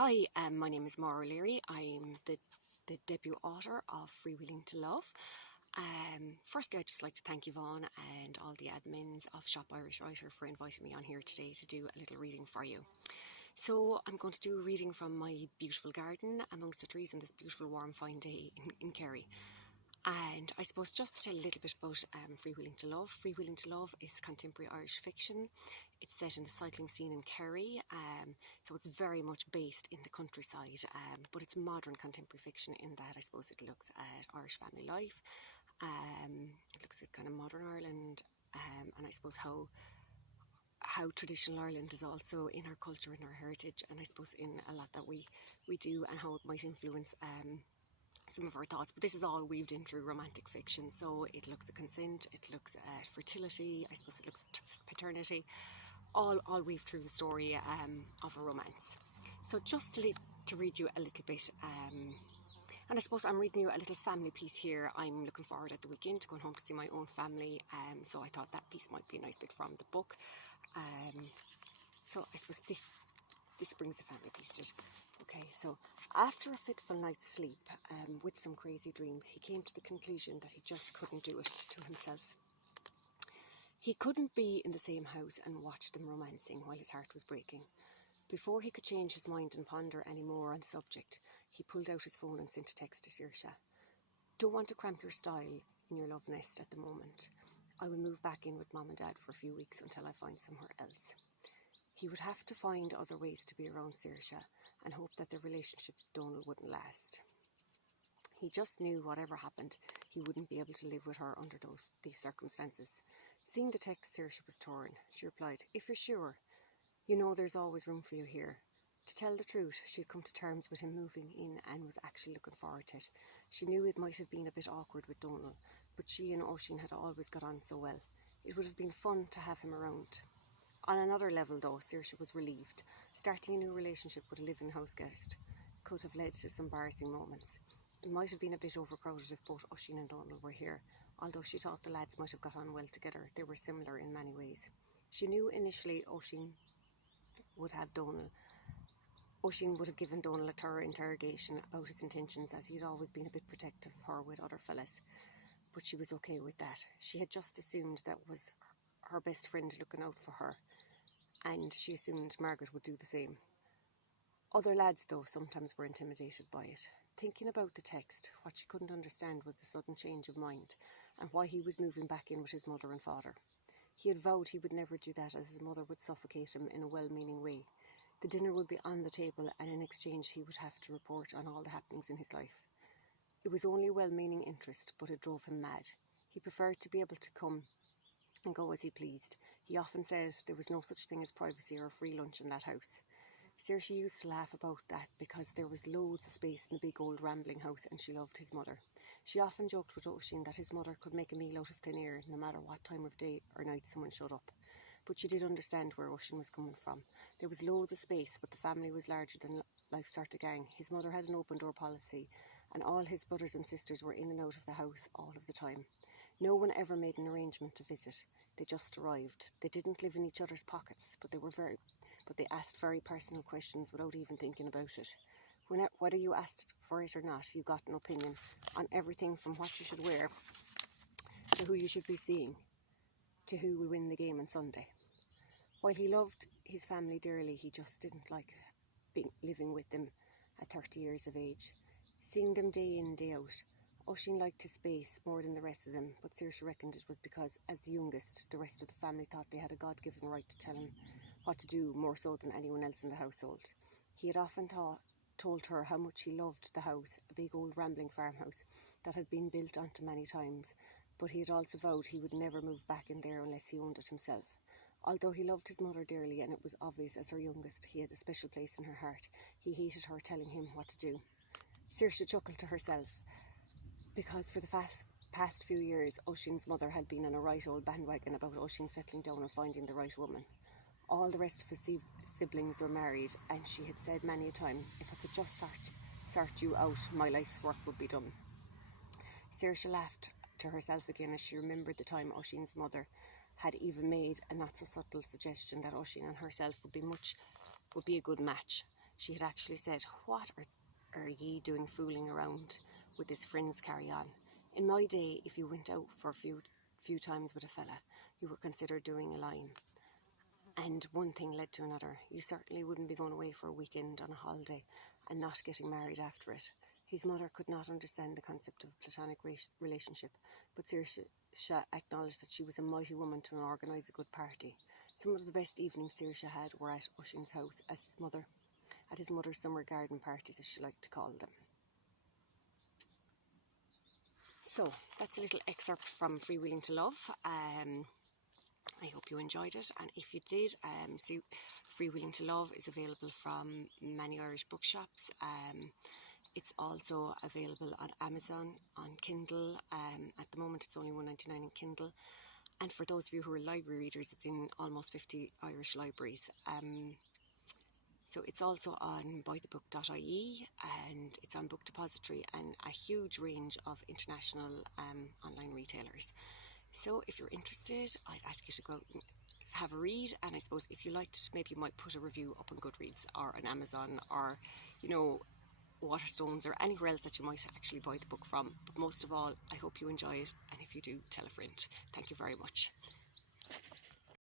Hi, my name is Maire O'Leary. I'm the debut author of Freewheeling to Love. Firstly, I'd just like to thank Yvonne and all the admins of Shop Irish Writer for inviting me on here today to do a little reading for you. So I'm going to do a reading from my beautiful garden amongst the trees on this beautiful warm fine day in Kerry. And I suppose just to tell a little bit about Freewheeling to Love. Freewheeling to Love is contemporary Irish fiction. It's set in the cycling scene in Kerry, so it's very much based in the countryside, but it's modern contemporary fiction in that I suppose it looks at Irish family life, it looks at kind of modern Ireland, and I suppose how traditional Ireland is also in our culture, in our heritage, and I suppose in a lot that we do, and how it might influence some of our thoughts. But this is all weaved in through romantic fiction, so it looks at consent, it looks at fertility, I suppose it looks at paternity, all weaved through the story of a romance. So just to read you a little bit, and I suppose I'm reading you a little family piece here. I'm looking forward at the weekend to going home to see my own family, so I thought that piece might be a nice bit from the book. So I suppose this brings the family piece to it. Okay, so after a fitful night's sleep, with some crazy dreams, he came to the conclusion that he just couldn't do it to himself. He couldn't be in the same house and watch them romancing while his heart was breaking. Before he could change his mind and ponder any more on the subject, he pulled out his phone and sent a text to Saoirse. Don't want to cramp your style in your love nest at the moment. I will move back in with Mum and Dad for a few weeks until I find somewhere else. He would have to find other ways to be around Saoirse and hope that their relationship with Donal wouldn't last. He just knew whatever happened, he wouldn't be able to live with her under these circumstances. Seeing the text, Saoirse was torn. She replied, "If you're sure, you know there's always room for you here." To tell the truth, she had come to terms with him moving in and was actually looking forward to it. She knew it might have been a bit awkward with Donal, but she and Oisín had always got on so well. It would have been fun to have him around. On another level though, Saoirse was relieved. Starting a new relationship with a live-in house guest could have led to some embarrassing moments. It might have been a bit overcrowded if both Oisín and Donal were here. Although she thought the lads might have got on well together, they were similar in many ways. She knew initially Oisín would have given Donal a thorough interrogation about his intentions, as he had always been a bit protective of her with other fellas. But she was okay with that. She had just assumed that was her best friend looking out for her, and she assumed Margaret would do the same. Other lads, though, sometimes were intimidated by it. Thinking about the text, what she couldn't understand was the sudden change of mind, and why he was moving back in with his mother and father. He had vowed he would never do that, as his mother would suffocate him in a well-meaning way. The dinner would be on the table, and in exchange he would have to report on all the happenings in his life. It was only well-meaning interest, but it drove him mad. He preferred to be able to come and go as he pleased. He often said there was no such thing as privacy or a free lunch in that house. Saoirse used to laugh about that because there was loads of space in the big old rambling house, and she loved his mother. She often joked with Oisín that his mother could make a meal out of thin air no matter what time of day or night someone showed up. But she did understand where Oisín was coming from. There was loads of space, but the family was larger than life sort of gang. His mother had an open door policy, and all his brothers and sisters were in and out of the house all of the time. No one ever made an arrangement to visit. They just arrived. They didn't live in each other's pockets, but they asked very personal questions without even thinking about it. Whether you asked for it or not, you got an opinion on everything from what you should wear to who you should be seeing to who will win the game on Sunday. While he loved his family dearly, he just didn't like living with them at 30 years of age. Seeing them day in, day out. Oisín liked his space more than the rest of them, but Saoirse reckoned it was because, as the youngest, the rest of the family thought they had a God-given right to tell him what to do, more so than anyone else in the household. He had often told her how much he loved the house, a big old rambling farmhouse that had been built onto many times, but he had also vowed he would never move back in there unless he owned it himself. Although he loved his mother dearly, and it was obvious as her youngest he had a special place in her heart, he hated her telling him what to do. Saoirse chuckled to herself, because for the past few years, Oisín's mother had been on a right old bandwagon about Oisín settling down and finding the right woman. All the rest of his siblings were married, and she had said many a time, "If I could just sort you out, my life's work would be done." Saoirse laughed to herself again as she remembered the time Oisín's mother had even made a not-so-subtle suggestion that Oisín and herself would be a good match. She had actually said, "What are ye doing fooling around with this friends carry on? In my day, if you went out for a few times with a fella, you were considered doing a line." And one thing led to another. You certainly wouldn't be going away for a weekend on a holiday and not getting married after it. His mother could not understand the concept of a platonic relationship, but Saoirse acknowledged that she was a mighty woman to organise a good party. Some of the best evenings Saoirse had were at Ushing's house at his mother's summer garden parties, as she liked to call them. So that's a little excerpt from Freewheeling to Love. I hope you enjoyed it, and if you did, Freewheeling to Love is available from many Irish bookshops. It's also available on Amazon, on Kindle. At the moment it's only $1.99 in Kindle, and for those of you who are library readers, it's in almost 50 Irish libraries. So it's also on buythebook.ie, and it's on Book Depository and a huge range of international online retailers. So if you're interested, I'd ask you to go out and have a read, and I suppose if you liked, maybe you might put a review up on Goodreads or on Amazon, or Waterstones, or anywhere else that you might actually buy the book from. But most of all, I hope you enjoy it, and if you do, tell a friend. Thank you very much.